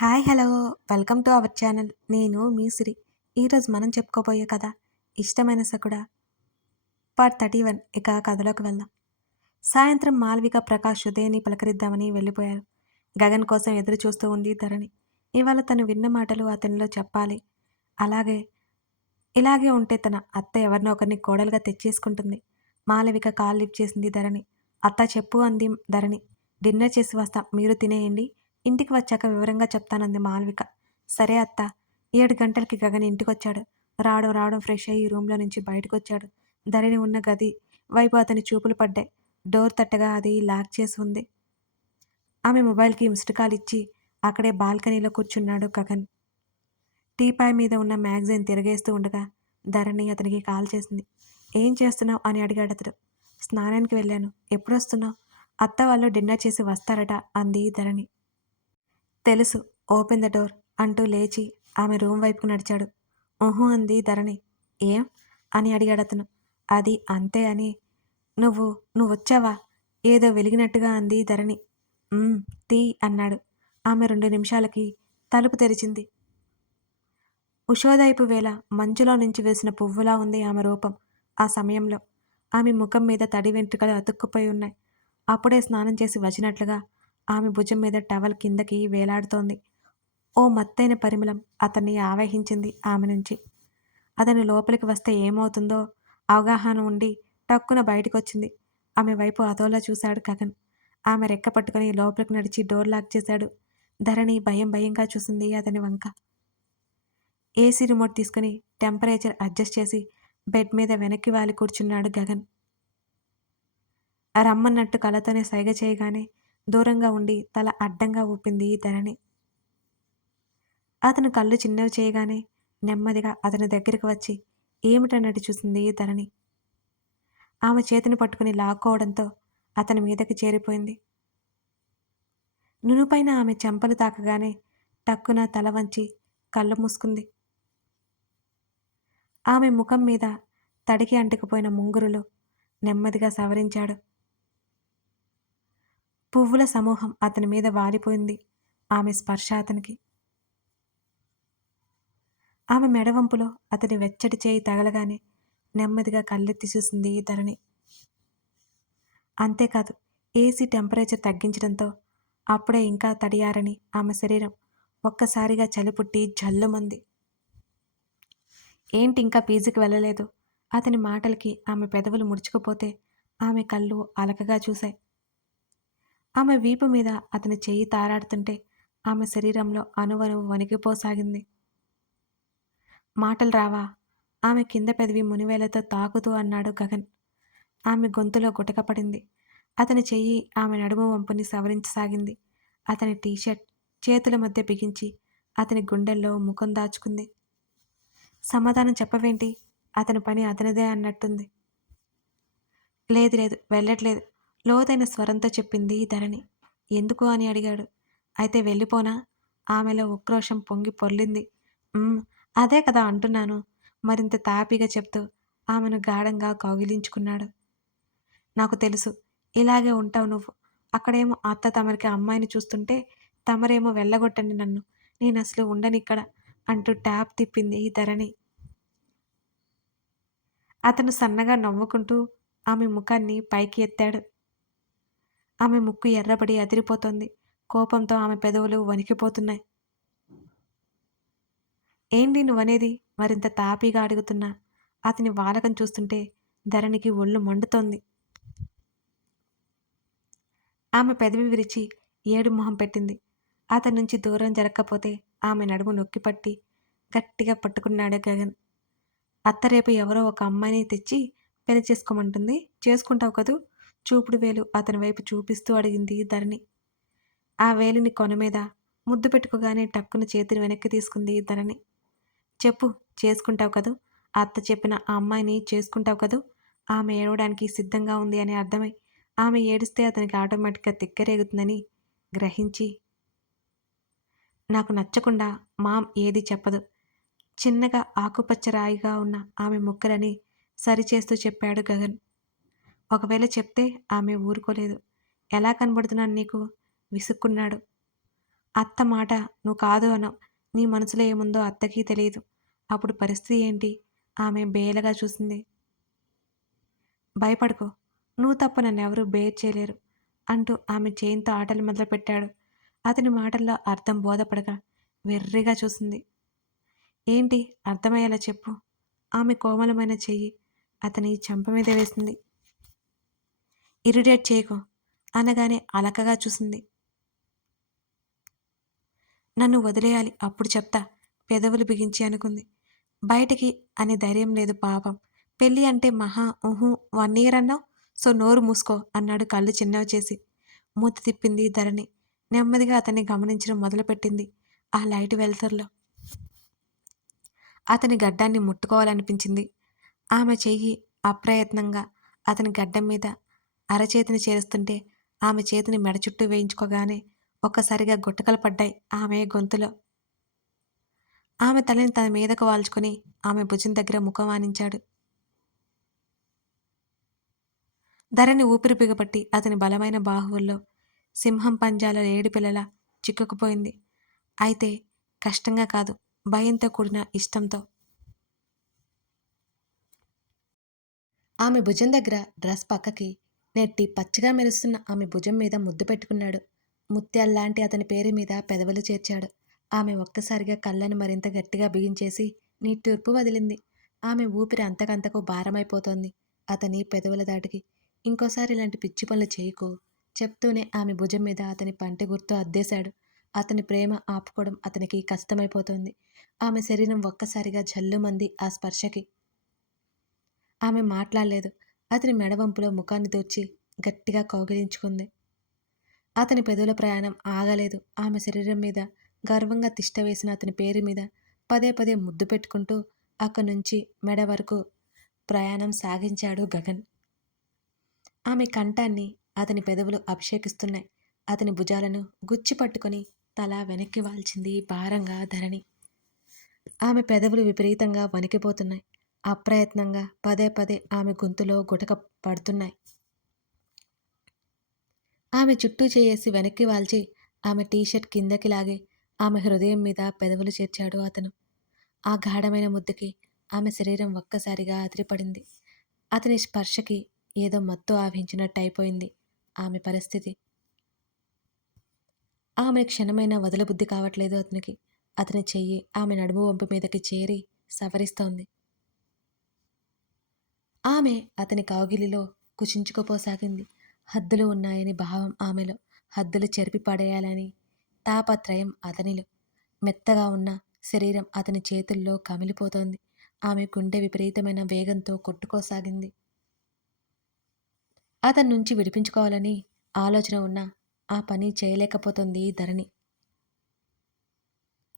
Hi hello. Welcome to our channel. నేను మీ సిరి. ఈరోజు మనం చెప్పుకోబోయే కథ ఇష్టమైన సకుడ పార్ట్ థర్టీ వన్. ఇక కథలోకి వెళ్దాం. సాయంత్రం మాల్విక ప్రకాష్ ఉదయని పలకరిద్దామని వెళ్ళిపోయారు. గగన్ కోసం ఎదురు చూస్తూ ఉంది ధరణి. ఇవాళ తను విన్న మాటలు అతనిలో చెప్పాలి. అలాగే ఇలాగే ఉంటే తన అత్త ఎవరినో ఒకరిని కోడలుగా తెచ్చేసుకుంటుంది. మాలవిక కాల్ లిఫ్ట్ చేసింది ధరణి. అత్త చెప్పు అంది ధరణి. డిన్నర్ చేసి వస్తా. మీరు తినేయండి. ఇంటికి వచ్చాక వివరంగా చెప్తానంది మాల్విక. సరే అత్త. ఏడు గంటలకి గగన్ ఇంటికొచ్చాడు. రావడం రావడం ఫ్రెష్ అయ్యి రూమ్లో నుంచి బయటకు వచ్చాడు ధరణి ఉన్న గది వైపు అతని చూపులు పడ్డాయి. డోర్ తట్టగా అది లాక్ చేసి ఉంది. ఆమె మొబైల్కి మిస్డ్ కాల్ ఇచ్చి అక్కడే బాల్కనీలో కూర్చున్నాడు గగన్. టీపాయ్ మీద ఉన్న మ్యాగజైన్ తిరగేస్తూ ఉండగా ధరణి అతనికి కాల్ చేసింది. ఏం చేస్తున్నావు? అని అడిగాడు అతడు. స్నానానికి వెళ్ళాను. ఎప్పుడు వస్తున్నావు అత్త వాళ్ళు డిన్నర్ చేసి వస్తారట అంది ధరణి. తెలుసు. ఓపెన్ ద డోర్ అంటూ లేచి ఆమె రూమ్ వైపుకు నడిచాడు. ఊహు అంది ధరణి. ఏం? అని అడిగాడు అతను. అది అంతే అని. నువ్వు నువ్వు వచ్చావా ఏదో వెలిగినట్టుగా అంది ధరణి. తీ అన్నాడు. ఆమె రెండు నిమిషాలకి తలుపు తెరిచింది. ఉషోదయపు వేళ మంచులో నుంచి వేసిన పువ్వులా ఉంది ఆమె రూపం ఆ సమయంలో. ఆమె ముఖం మీద తడి వెంట్రుకలు అతుక్కుపోయి ఉన్నాయి. అప్పుడే స్నానం చేసి వచ్చినట్లుగా ఆమె భుజం మీద టవల్ కిందకి వేలాడుతోంది. ఓ మత్తైన పరిమళం అతన్ని ఆవహించింది ఆమె నుంచి. అతను లోపలికి వస్తే ఏమవుతుందో అవగాహన ఉండి టక్కున బయటకొచ్చింది. ఆమె వైపు అదోలా చూశాడు గగన్. ఆమె రెక్క పట్టుకుని లోపలికి నడిచి డోర్ లాక్ చేశాడు. ధరణి భయం భయంగా చూసింది అతని వంక. ఏసీ రిమోట్ తీసుకుని టెంపరేచర్ అడ్జస్ట్ చేసి బెడ్ మీద వెనక్కి వాలి కూర్చున్నాడు గగన్. రమ్మన్నట్టు కలతోనే సైగ చేయగానే దూరంగా ఉండి తల అడ్డంగా ఊపింది ధరణి. అతను కళ్ళు చిన్నవి చేయగానే నెమ్మదిగా అతని దగ్గరికి వచ్చి ఏమిటన్నట్టు చూసింది ధరణి? ఆమె చేతిని పట్టుకుని లాక్కోవడంతో అతని మీదకి చేరిపోయింది. నునుపైన ఆమె చెంపలు తాకగానే టక్కున తల వంచి కళ్ళు మూసుకుంది. ఆమె ముఖం మీద తడికి అంటుకుపోయిన ముంగురులు నెమ్మదిగా సవరించాడు. పువ్వుల సమూహం అతని మీద వాలిపోయింది. ఆమె స్పర్శ అతనికి. ఆమె మెడవంపులో అతని వెచ్చటి చేయి తగలగానే నెమ్మదిగా కళ్ళెత్తి చూసింది ధరణి. అంతేకాదు ఏసీ టెంపరేచర్ తగ్గించడంతో అప్పుడే ఇంకా తడియారని ఆమె శరీరం ఒక్కసారిగా చలి పుట్టి జల్లుమంది. ఏంటి ఇంకా పీజీకి వెళ్ళలేదు? అతని మాటలకి ఆమె పెదవులు ముడుచుకుపోతే ఆమె కళ్ళు అలకగా చూశాయి. ఆమె వీపు మీద అతని చెయ్యి తారాడుతుంటే ఆమె శరీరంలో అణువణువు వణికిపోసాగింది. మాటలు రావా? ఆమె కింద పెదవి మునివేలతో తాకుతూ అన్నాడు గగన్. ఆమె గొంతులో గుటకపడింది అతని చెయ్యి ఆమె నడుము వంపుని సవరించసాగింది. అతని టీషర్ట్ చేతుల మధ్య బిగించి అతని గుండెల్లో ముఖం దాచుకుంది. సమాధానం చెప్పవేంటి? అతని పని అతనిదే అన్నట్టుంది. లేదు లేదు వెళ్ళట్లేదు. లోతైన స్వరంతో చెప్పింది ధరణి. ఎందుకు? అని అడిగాడు. అయితే వెళ్ళిపోనా? ఆమెలో ఉక్రోషం పొంగి పొర్లింది. అదే కదా అంటున్నాను. మరింత తాపీగా చెప్తూ ఆమెను గాఢంగా కౌగిలించుకున్నాడు. నాకు తెలుసు. ఇలాగే ఉంటావు నువ్వు. అక్కడేమో అత్త తమరికి అమ్మాయిని చూస్తుంటే తమరేమో వెళ్ళగొట్టండి నన్ను. నేను అసలు ఉండనిక్కడ అంటూ ట్యాప్ తిప్పింది ఈ ధరణి. అతను సన్నగా నవ్వుకుంటూ ఆమె ముఖాన్ని పైకి ఎత్తాడు. ఆమె ముక్కు ఎర్రబడి అదిరిపోతోంది. కోపంతో ఆమె పెదవులు వణికిపోతున్నాయి. ఏంటి నువ్వనేది? మరింత తాపీగా అడుగుతున్నా. అతని వాలకం చూస్తుంటే ధరణికి ఒళ్ళు మండుతోంది. ఆమె పెదవి విరిచి ఏడు మొహం పెట్టింది. అతని నుంచి దూరం జరగకపోతే ఆమె నడుము నొక్కిపట్టి గట్టిగా పట్టుకున్నాడు గగన్. అత్త రేపు ఎవరో ఒక అమ్మాయిని తెచ్చి పెళ్ళి చేసుకోమంటుంది. చేసుకుంటావు కదూ? చూపుడు వేలు అతని వైపు చూపిస్తూ అడిగింది ధరణి. ఆ వేలిని కొన మీద ముద్దు పెట్టుకోగానే టక్కున చేతిని వెనక్కి తీసుకుంది ధరణి. చెప్పు చేసుకుంటావు కదూ? అత్త చెప్పిన ఆ అమ్మాయిని చేసుకుంటావు కదూ? ఆమె ఏడవడానికి సిద్ధంగా ఉంది అని అర్థమై ఆమె ఏడిస్తే అతనికి ఆటోమేటిక్గా తిక్కరేగుతుందని గ్రహించి నాకు నచ్చకుండా మామ్ ఏది చెప్పదు. చిన్నగా ఆకుపచ్చ రాయిగా ఉన్న ఆమె ముక్కలని సరిచేస్తూ చెప్పాడు గగన్. ఒకవేళ చెప్తే ఆమె ఊరుకోలేదు. ఎలా కనబడుతున్నాను నీకు? విసుక్కున్నాడు. అత్త మాట నువ్వు కాదు అనవు నీ మనసులో ఏముందో అత్తకి తెలియదు. అప్పుడు పరిస్థితి ఏంటి? ఆమె బేలగా చూసింది. భయపడుకో. నువ్వు తప్ప నన్ను ఎవరూ బేర్ చేయలేరు అంటూ ఆమె చేయింతో ఆటలు మొదలుపెట్టాడు. అతని మాటల్లో అర్థం బోధపడగా వెర్రిగా చూసింది. ఏంటి? అర్థమయ్యేలా చెప్పు. ఆమె కోమలమైన చెయ్యి అతని చెంప మీద వేసింది. ఇరిటేట్ చేయకు అనగానే అలకగా చూసింది. నన్ను వదిలేయాలి అప్పుడు చెప్తా పెదవులు బిగించి అనుకుంది. బయటికి అనే ధైర్యం లేదు పాపం. పెళ్ళి అంటే మహా ఊహు వన్ ఇయర్ అన్నావు? సో నోరు మూసుకో అన్నాడు కళ్ళు చిన్నవి చేసి. మూత తిప్పింది ధరణి. నెమ్మదిగా అతన్ని గమనించడం మొదలుపెట్టింది ఆ లైట్ వెలుతురులో అతని గడ్డాన్ని ముట్టుకోవాలనిపించింది. ఆమె చెయ్యి అప్రయత్నంగా అతని గడ్డం మీద అరచేతిని చేరుస్తుంటే ఆమె చేతిని మెడ చుట్టూ వేయించుకోగానే ఒక్కసారిగా గుట్టకలు పడ్డాయి ఆమె గొంతులో. ఆమె తలని తన మీదకు వాల్చుకొని ఆమె భుజం దగ్గర ముఖం ఆనించాడు. ధరణి ఊపిరి బిగపట్టి అతని బలమైన బాహువుల్లో సింహం పంజాల ఏడు పిల్లల చిక్కుకుపోయింది. అయితే కష్టంగా కాదు భయంతో కూడిన ఇష్టంతో. ఆమె భుజం దగ్గర డ్రెస్ పక్కకి నెట్టి పచ్చగా మెరుస్తున్న ఆమె భుజం మీద ముద్దు పెట్టుకున్నాడు. ముత్యాల్లాంటి అతని పేరు మీద పెదవులు చేర్చాడు. ఆమె ఒక్కసారిగా కళ్ళను మరింత గట్టిగా బిగించేసి నిట్టూర్పు వదిలింది. ఆమె ఊపిరి అంతకంతకు భారమైపోతోంది. అతని పెదవుల దాటికి ఇంకోసారి ఇలాంటి పిచ్చి పనులు చేయకు చెప్తూనే ఆమె భుజం మీద అతని పంటి గుర్తు అద్దేశాడు. అతని ప్రేమ ఆపుకోవడం అతనికి కష్టమైపోతోంది. ఆమె శరీరం ఒక్కసారిగా జల్లుమంది ఆ స్పర్శకి. ఆమె మాట్లాడలేదు. అతని మెడవంపులో ముఖాన్ని దోచి గట్టిగా కౌగిలించుకుంది. అతని పెదవుల ప్రయాణం ఆగలేదు. ఆమె శరీరం మీద గర్వంగా తిష్ట వేసిన అతని పేరు మీద పదే పదే ముద్దు పెట్టుకుంటూ అక్కడి నుంచి మెడ వరకు ప్రయాణం సాగించాడు గగన్. ఆమె కంఠాన్ని అతని పెదవులు అభిషేకిస్తున్నాయి. అతని భుజాలను గుచ్చి పట్టుకొని తల వెనక్కి వాల్చింది భారంగా ధరణి. ఆమె పెదవులు విపరీతంగా వణికిపోతున్నాయి. అప్రయత్నంగా పదే పదే ఆమె గొంతులో గుటక పడుతున్నాయి. ఆమె చుట్టూ చేయేసి వెనక్కి వాల్చి ఆమె టీషర్ట్ కిందకి లాగి ఆమె హృదయం మీద పెదవులు చేర్చాడు అతను. ఆ గాఢమైన ముద్దుకి ఆమె శరీరం ఒక్కసారిగా అదిరిపడింది. అతని స్పర్శకి ఏదో మత్తు ఆవించినట్టు అయిపోయింది ఆమె పరిస్థితి. ఆమె క్షణమైన వదలబుద్ధి కావట్లేదు అతనికి. అతని చెయ్యి ఆమె నడుము వంపు మీదకి చేరి సవరిస్తోంది. ఆమె అతని కౌగిలిలో కుచించుకుపోసాగింది. హద్దులు ఉన్నాయని భావం ఆమెలో. హద్దులు చెరిపి పడేయాలని తాపత్రయం అతనిలో. మెత్తగా ఉన్న శరీరం అతని చేతుల్లో కమిలిపోతోంది. ఆమె గుండె విపరీతమైన వేగంతో కొట్టుకోసాగింది. అతని నుంచి విడిపించుకోవాలని ఆలోచన ఉన్నా ఆ పని చేయలేకపోతుంది ధరణి.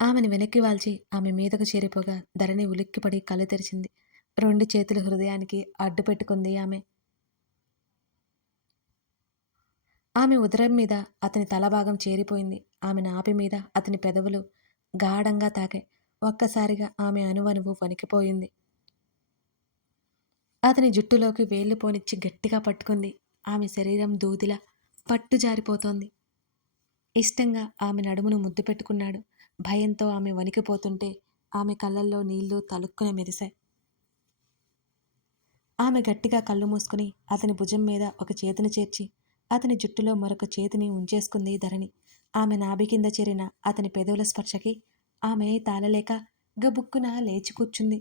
ఆమెను వెనక్కి వాల్చి ఆమె మీదకు చేరిపోగా ధరణి ఉలిక్కిపడి కళ్ళు తెరిచింది. రెండు చేతులు హృదయానికి అడ్డు పెట్టుకుంది ఆమె. ఆమె ఉదరం మీద అతని తలభాగం చేరిపోయింది. ఆమె నాపి మీద అతని పెదవులు గాఢంగా తాకాయి ఒక్కసారిగా ఆమె అనువనువు వణికిపోయింది. అతని జుట్టులోకి వేళ్ళు పోనిచ్చి గట్టిగా పట్టుకుంది. ఆమె శరీరం దూదిలా పట్టు జారిపోతోంది. ఇష్టంగా ఆమె నడుమును ముద్దు పెట్టుకున్నాడు. భయంతో ఆమె వణికిపోతుంటే ఆమె కళ్ళల్లో నీళ్ళు తలుక్కున మెరిశాయి. ఆమె గట్టిగా కళ్ళు మూసుకుని అతని భుజం మీద ఒక చేతిని చేర్చి అతని జుట్టులో మరొక చేతిని ఉంచేసుకుంది ధరణి. ఆమె నాభి కింద చేరిన అతని పెదవుల స్పర్శకి ఆమె తాళలేక గబుక్కున లేచి కూర్చుంది.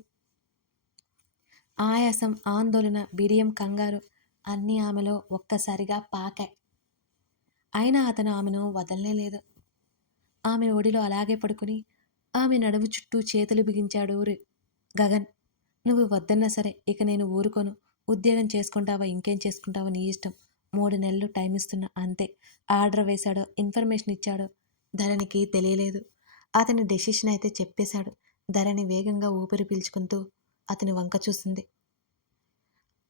ఆయాసం ఆందోళన బిడియం కంగారు అన్నీ ఆమెలో ఒక్కసారిగా పాకాయి అయినా అతను ఆమెను వదలనే లేదు. ఆమె ఒడిలో అలాగే పడుకుని ఆమె నడుము చుట్టూ చేతులు బిగించాడు గగన్. నువ్వు వద్దన్నా సరే ఇక నేను ఊరుకోను. ఉద్యోగం చేసుకుంటావా ఇంకేం చేసుకుంటావా నీ ఇష్టం. మూడు నెలలు టైం ఇస్తున్నా అంతే. ఆర్డర్ వేశాడో ఇన్ఫర్మేషన్ ఇచ్చాడో ధరణికి తెలియలేదు. అతని డెసిషన్ అయితే చెప్పేశాడు. ధరణి వేగంగా ఊపిరి పీల్చుకుంటూ అతని వంక చూసింది.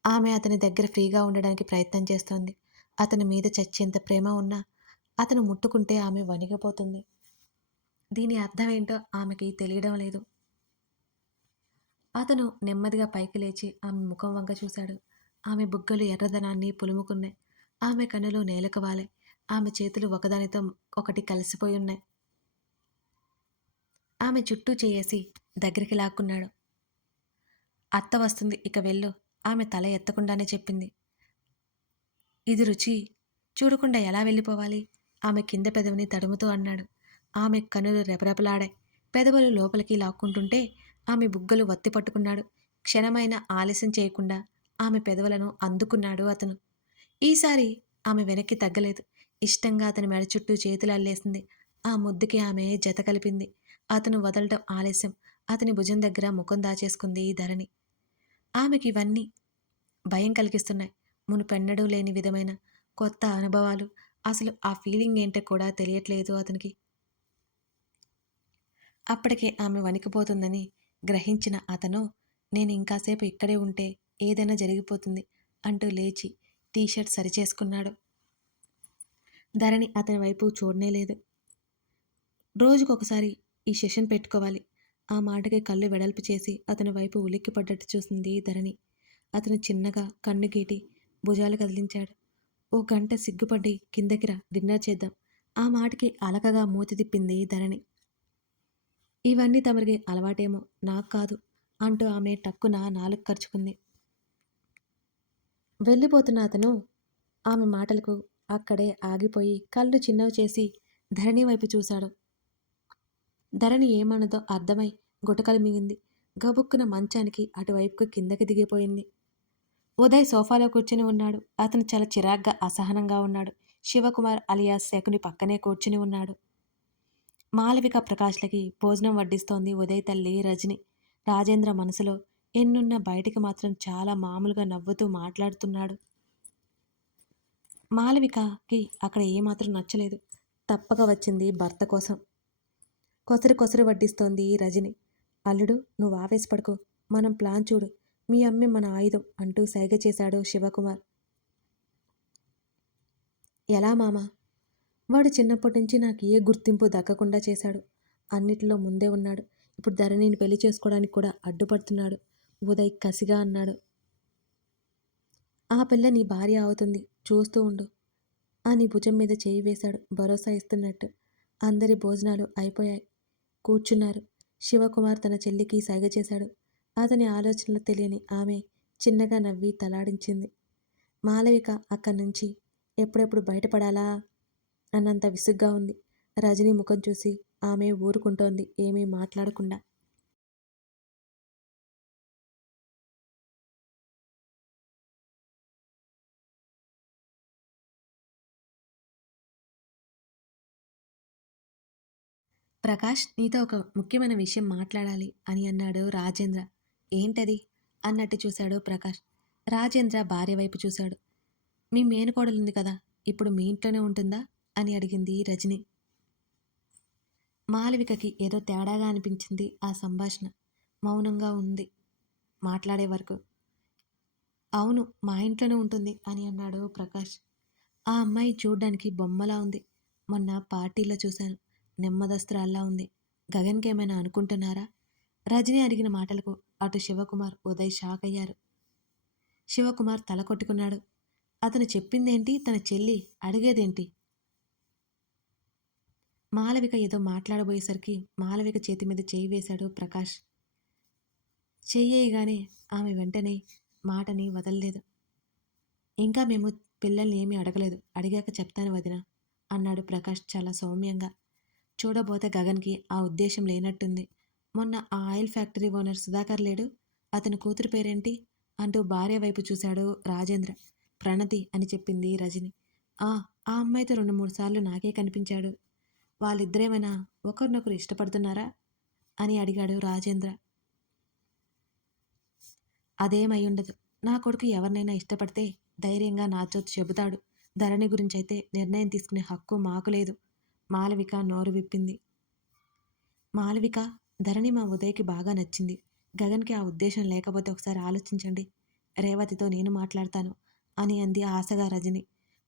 ఆమె అతని దగ్గర ఫ్రీగా ఉండడానికి ప్రయత్నం చేస్తోంది. అతని మీద చచ్చేంత ప్రేమ ఉన్నా అతను ముట్టుకుంటే ఆమె వణిగిపోతుంది. దీని అర్థం ఏంటో ఆమెకి తెలియడం లేదు. అతను నెమ్మదిగా పైకి లేచి ఆమె ముఖం వంక చూశాడు. ఆమె బుగ్గలు ఎర్రదనాన్ని పులుముకున్నాయి. ఆమె కన్నులు నేలకు వాలే. ఆమె చేతులు ఒకదానితో ఒకటి కలిసిపోయి ఉన్నాయి. ఆమె చుట్టూ చేయేసి దగ్గరికి లాక్కున్నాడు. అత్త వస్తుంది ఇక వెళ్ళు. ఆమె తల ఎత్తకుండానే చెప్పింది. ఇది రుచి. చూడకుండా ఎలా వెళ్ళిపోవాలి? ఆమె కింద పెదవిని తడుముతూ అన్నాడు. ఆమె కనులు రెపరెపలాడాయి. పెదవులు లోపలికి లాక్కుంటుంటే ఆమె బుగ్గలు వత్తి పట్టుకున్నాడు. క్షణమైన ఆలస్యం చేయకుండా ఆమె పెదవులను అందుకున్నాడు అతను. ఈసారి ఆమె వెనక్కి తగ్గలేదు. ఇష్టంగా అతని మెడ చుట్టూ చేతులు అల్లేసింది. ఆ ముద్దుకి ఆమె జత కలిపింది. అతను వదలడం ఆలస్యం. అతని భుజం దగ్గర ముఖం దాచేసుకుంది ధరణి. ఆమెకి ఇవన్నీ భయం కలిగిస్తున్నాయి. మునుపెన్నడూ లేని విధమైన కొత్త అనుభవాలు. అసలు ఆ ఫీలింగ్ ఏంటో కూడా తెలియట్లేదు అతనికి. అప్పటికే ఆమె వణికిపోతుందని గ్రహించిన అతను నేను ఇంకాసేపు ఇక్కడే ఉంటే ఏదైనా జరిగిపోతుంది అంటూ లేచి టీషర్ట్ సరిచేసుకున్నాడు. ధరణి అతని వైపు చూడనే లేదు. రోజుకొకసారి ఈ సెషన్ పెట్టుకోవాలి. ఆ మాటకి కళ్ళు వెడల్పు చేసి అతని వైపు ఉలిక్కిపడ్డట్టు చూసింది ధరణి. అతను చిన్నగా కన్ను గీటి భుజాలు కదిలించాడు. ఓ గంట సిగ్గుపడి కిందకి రా డిన్నర్ చేద్దాం. ఆ మాటకి అలకగా మూతి తిప్పింది ధరణి. ఇవన్నీ తమరికి అలవాటేమో. నాకు కాదు అంటూ ఆమె టక్కున నాలుగు ఖర్చుకుంది వెళ్ళిపోతున్న అతను ఆమె మాటలకు అక్కడే ఆగిపోయి కళ్ళు చిన్నవి చేసి ధరణి వైపు చూశాడు. ధరణి ఏమన్నదో అర్థమై గుటకలు మిగింది. గబుక్కున మంచానికి అటువైపుకు కిందకి దిగిపోయింది. ఉదయ్ సోఫాలో కూర్చుని ఉన్నాడు. అతను చాలా చిరాగ్గా అసహనంగా ఉన్నాడు. శివకుమార్ అలియాస్ శకుని పక్కనే కూర్చుని ఉన్నాడు. మాలవిక ప్రకాష్లకి భోజనం వడ్డిస్తోంది ఉదయ్ తల్లి రజని. రాజేంద్ర మనసులో ఎన్నున్న బయటికి మాత్రం చాలా మామూలుగా నవ్వుతూ మాట్లాడుతున్నాడు. మాలవికకి అక్కడ ఏమాత్రం నచ్చలేదు. తప్పక వచ్చింది భర్త కోసం. కొసరు కొసరు వడ్డిస్తోంది రజని. అల్లుడు నువ్వు ఆవేశపడుకో. మనం ప్లాన్ చూడు. మీ అమ్మే మన ఆయుధం అంటూ సైగ చేశాడు శివకుమార్. ఎలా మామా? వాడు చిన్నప్పటి నుంచి నాకు ఏ గుర్తింపు దక్కకుండా చేశాడు. అన్నిటిలో ముందే ఉన్నాడు. ఇప్పుడు ధరణిని పెళ్ళి చేసుకోవడానికి కూడా అడ్డుపడుతున్నాడు. ఉదయ్ కసిగా అన్నాడు. ఆ పిల్ల నీ భార్య అవుతుంది. చూస్తూ ఉండు. అని భుజం మీద చేయి వేశాడు. భరోసా ఇస్తున్నట్టు. అందరి భోజనాలు అయిపోయాయి. కూర్చున్నారు. శివకుమార్ తన చెల్లికి సైగ చేశాడు. అతని ఆలోచనలు తెలియని ఆమె చిన్నగా నవ్వి తలాడించింది. మాలవిక అక్కడి నుంచి ఎప్పుడెప్పుడు బయటపడాలా? అన్నంత విసుగ్గా ఉంది. రజనీ ముఖం చూసి ఆమె ఊరుకుంటోంది ఏమీ మాట్లాడకుండా. ప్రకాష్ నీతో ఒక ముఖ్యమైన విషయం మాట్లాడాలి అని అన్నాడు రాజేంద్ర. ఏంటది? అన్నట్టు చూశాడు ప్రకాష్. రాజేంద్ర భార్య వైపు చూశాడు. మీ మేనకోడలుంది కదా ఇప్పుడు మీ ఇంట్లోనే ఉంటుందా? అని అడిగింది రజని. మాలవికకి ఏదో తేడాగా అనిపించింది ఆ సంభాషణ. మౌనంగా ఉంది. మాట్లాడే వరకు. అవును మా ఇంట్లోనే ఉంటుంది అని అన్నాడు ప్రకాష్. ఆ అమ్మాయి చూడ్డానికి బొమ్మలా ఉంది. మొన్న పార్టీలో చూశాను. నెమ్మదస్త్రాల్లా ఉంది. గగన్కి ఏమైనా అనుకుంటున్నారా? రజని అడిగిన మాటలకు అటు శివకుమార్ ఉదయ్ షాక్ అయ్యారు. శివకుమార్ తల కొట్టుకున్నాడు. అతను చెప్పిందేంటి? తన చెల్లి అడిగేదేంటి? మాలవిక ఏదో మాట్లాడబోయేసరికి మాలవిక చేతి మీద చేయి వేశాడు ప్రకాష్. చెయ్యేయగానే ఆమె వెంటనే మాటని వదలలేదు. ఇంకా మేము పిల్లల్ని ఏమీ అడగలేదు. అడిగాక చెప్తాను వదిన అన్నాడు ప్రకాష్ చాలా సౌమ్యంగా. చూడబోతే గగన్కి ఆ ఉద్దేశం లేనట్టుంది. మొన్న ఆ ఆయిల్ ఫ్యాక్టరీ ఓనర్ సుధాకర్ లేడు. అతని కూతురు పేరేంటి అంటూ భార్య వైపు చూశాడు రాజేంద్ర. ప్రణతి అని చెప్పింది రజని. ఆ ఆ అమ్మాయితో రెండు మూడు సార్లు నాకే కనిపించాడు. వాళ్ళిద్దరేమైనా ఒకరినొకరు ఇష్టపడుతున్నారా? అని అడిగాడు రాజేంద్ర. అదేమై ఉండదు నా కొడుకు ఎవరినైనా ఇష్టపడితే ధైర్యంగా నాతో చెబుతాడు. ధరణి గురించి అయితే నిర్ణయం తీసుకునే హక్కు మాకు లేదు. మాలవిక నోరు విప్పింది. మాలవిక ధరణి మా ఉదయ్కి బాగా నచ్చింది. గగన్కి ఆ ఉద్దేశం లేకపోతే ఒకసారి ఆలోచించండి. రేవతితో నేను మాట్లాడతాను అని అంది ఆశగా రజని.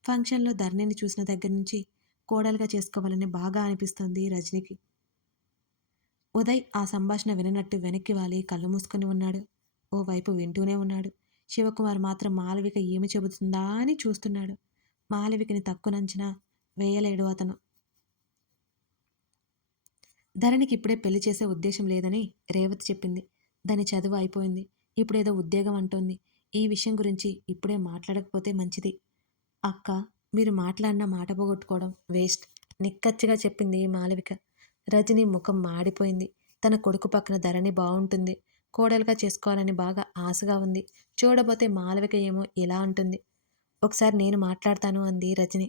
ఫంక్షన్లో ధరణిని చూసిన దగ్గర నుంచి కోడలుగా చేసుకోవాలని బాగా అనిపిస్తోంది రజనీకి. ఉదయ్ ఆ సంభాషణ విననట్టు వెనక్కి వాలి కళ్ళు మూసుకొని ఉన్నాడు. ఓవైపు వింటూనే ఉన్నాడు. శివకుమార్ మాత్రం మాలవిక ఏమి చెబుతుందా అని చూస్తున్నాడు. మాలవికని తక్కువనంచినా వేయలేడు అతను. ధరణికి ఇప్పుడే పెళ్ళి చేసే ఉద్దేశం లేదని రేవతి చెప్పింది. దాని చదువు అయిపోయింది. ఇప్పుడేదో ఉద్యోగం అంటోంది. ఈ విషయం గురించి ఇప్పుడే మాట్లాడకపోతే మంచిది. అక్క మీరు మాట్లాడిన మాట పోగొట్టుకోవడం వేస్ట్. నిక్కచ్చిగా చెప్పింది మాలవిక రజని ముఖం మాడిపోయింది. తన కొడుకు పక్కన ధరణి బాగుంటుంది కోడలుగా చేసుకోవాలని బాగా ఆశగా ఉంది. చూడబోతే మాలవిక ఏమో ఇలా ఉంటుంది ఒకసారి నేను మాట్లాడతాను అంది రజని.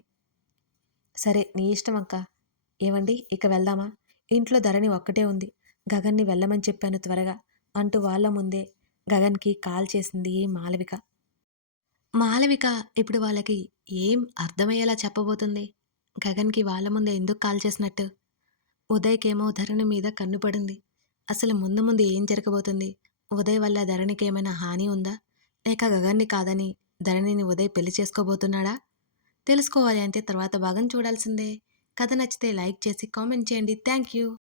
సరే నీ ఇష్టం అక్క. ఏమండి ఇక వెళ్దామా? ఇంట్లో ధరణి ఒక్కటే ఉంది. గగన్ని వెళ్ళమని చెప్పాను త్వరగా. అంటూ వాళ్ళ ముందే గగన్కి కాల్ చేసింది మాలవిక మాలవిక ఇప్పుడు వాళ్ళకి ఏం అర్థమయ్యేలా చెప్పబోతుంది? గగన్కి వాళ్ళ ముందే ఎందుకు కాల్ చేసినట్టు? ఉదయ్కేమో ధరణి మీద కన్నుపడింది అసలు ముందు ముందు ఏం జరగబోతుంది? ఉదయ్ వల్ల ధరణికి ఏమైనా హాని ఉందా? లేక గగన్ని కాదని ధరణిని ఉదయ్ పెళ్ళి చేసుకోబోతున్నాడా? తెలుసుకోవాలి అంటే తర్వాత భాగం చూడాల్సిందే. కథ నచ్చితే లైక్ చేసి కామెంట్ చేయండి. Thank you.